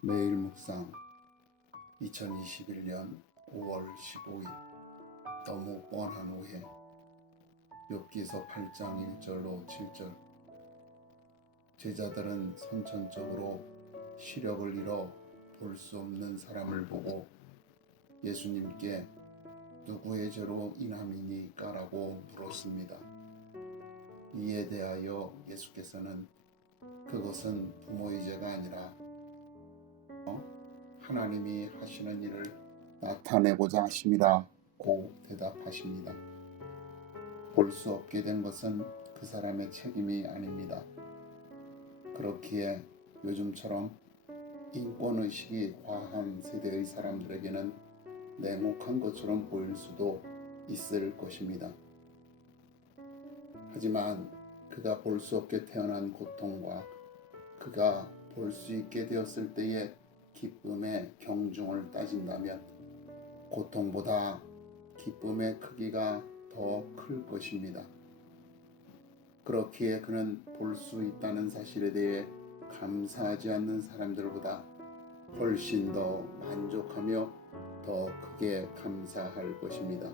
매일 묵상 2021년 5월 15일 너무 뻔한 오해 욥기서 8장 1절로 7절 제자들은 선천적으로 시력을 잃어 볼 수 없는 사람을 보고 예수님께 누구의 죄로 인함이니까 라고 물었습니다. 이에 대하여 예수께서는 그것은 부모의 죄가 아니라 하나님이 하시는 일을 나타내고자 하심이라고 대답하십니다. 볼 수 없게 된 것은 그 사람의 책임이 아닙니다. 그렇기에 요즘처럼 인권의식이 과한 세대의 사람들에게는 냉혹한 것처럼 보일 수도 있을 것입니다. 하지만 그가 볼 수 없게 태어난 고통과 그가 볼 수 있게 되었을 때의 기쁨의 경중을 따진다면 고통보다 기쁨의 크기가 더 클 것입니다. 그렇기에 그는 볼 수 있다는 사실에 대해 감사하지 않는 사람들보다 훨씬 더 만족하며 더 크게 감사할 것입니다.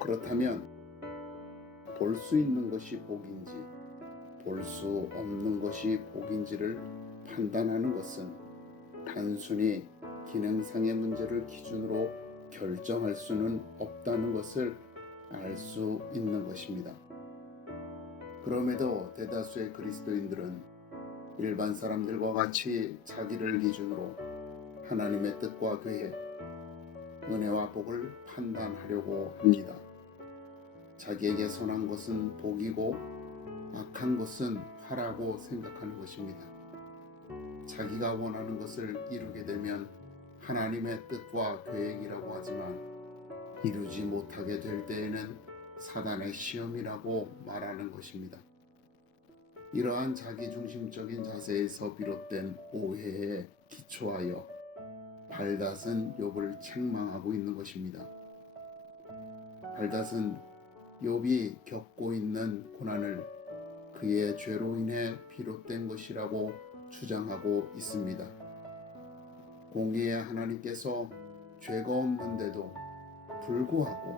그렇다면 볼 수 있는 것이 복인지 볼 수 없는 것이 복인지를 판단하는 것은 단순히 기능상의 문제를 기준으로 결정할 수는 없다는 것을 알 수 있는 것입니다. 그럼에도 대다수의 그리스도인들은 일반 사람들과 같이 자기를 기준으로 하나님의 뜻과 계획, 은혜와 복을 판단하려고 합니다. 자기에게 선한 것은 복이고 악한 것은 화라고 생각하는 것입니다. 자기가 원하는 것을 이루게 되면 하나님의 뜻과 계획이라고 하지만 이루지 못하게 될 때에는 사단의 시험이라고 말하는 것입니다. 이러한 자기중심적인 자세에서 비롯된 오해에 기초하여 발닷은 욥을 책망하고 있는 것입니다. 발닷은 욥이 겪고 있는 고난을 그의 죄로 인해 비롯된 것이라고 주장하고 있습니다. 공의의 하나님께서 죄가 없는데도 불구하고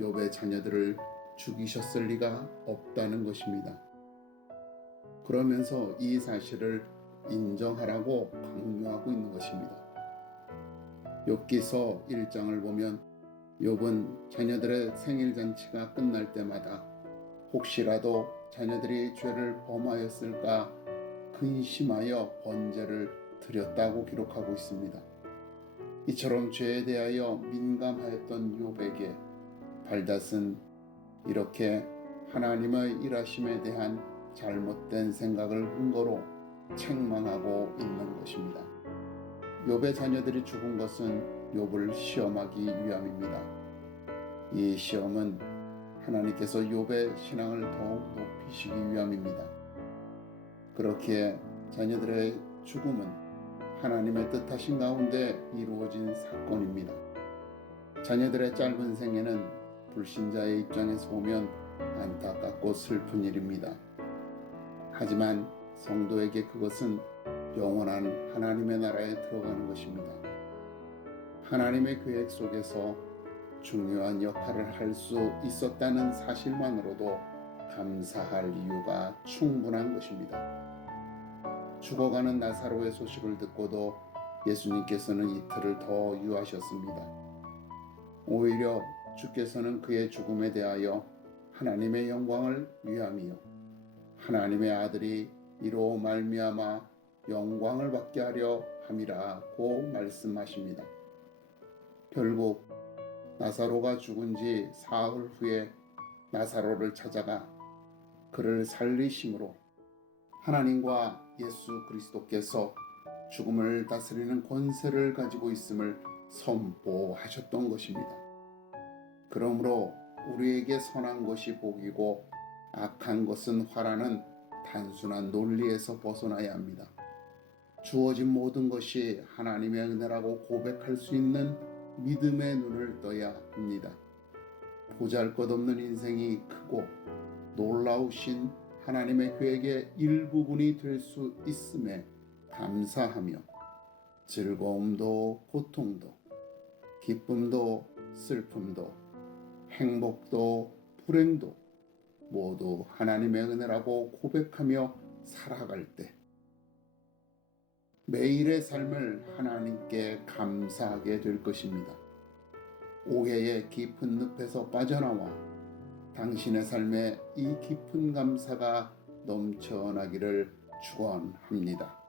욥의 자녀들을 죽이셨을 리가 없다는 것입니다. 그러면서 이 사실을 인정하라고 강요하고 있는 것입니다. 욥기서 1장을 보면 욥은 자녀들의 생일잔치가 끝날 때마다 혹시라도 자녀들이 죄를 범하였을까 근심하여 번제를 드렸다고 기록하고 있습니다. 이처럼 죄에 대하여 민감하였던 욥에게 발닷은 이렇게 하나님의 일하심에 대한 잘못된 생각을 근거로 책망하고 있는 것입니다. 욥의 자녀들이 죽은 것은 욥을 시험하기 위함입니다. 이 시험은 하나님께서 욥의 신앙을 더욱 높이시기 위함입니다. 그렇기에 자녀들의 죽음은 하나님의 뜻하신 가운데 이루어진 사건입니다. 자녀들의 짧은 생애는 불신자의 입장에서 보면 안타깝고 슬픈 일입니다. 하지만 성도에게 그것은 영원한 하나님의 나라에 들어가는 것입니다. 하나님의 계획 속에서 중요한 역할을 할 수 있었다는 사실만으로도 감사할 이유가 충분한 것입니다. 죽어가는 나사로의 소식을 듣고도 예수님께서는 이틀을 더 유하셨습니다. 오히려 주께서는 그의 죽음에 대하여 하나님의 영광을 위함이요 하나님의 아들이 이로 말미암아 영광을 받게 하려 함이라고 말씀하십니다. 결국 나사로가 죽은 지 사흘 후에 나사로를 찾아가 그를 살리심으로 하나님과 예수 그리스도께서 죽음을 다스리는 권세를 가지고 있음을 선포하셨던 것입니다. 그러므로 우리에게 선한 것이 복이고 악한 것은 화라는 단순한 논리에서 벗어나야 합니다. 주어진 모든 것이 하나님의 은혜라고 고백할 수 있는 믿음의 눈을 떠야 합니다. 보잘것없는 인생이 크고 놀라우신 하나님의 계획의 일부분이 될 수 있음에 감사하며 즐거움도 고통도 기쁨도 슬픔도 행복도 불행도 모두 하나님의 은혜라고 고백하며 살아갈 때 매일의 삶을 하나님께 감사하게 될 것입니다. 오해의 깊은 늪에서 빠져나와 당신의 삶에 이 깊은 감사가 넘쳐나기를 축원합니다.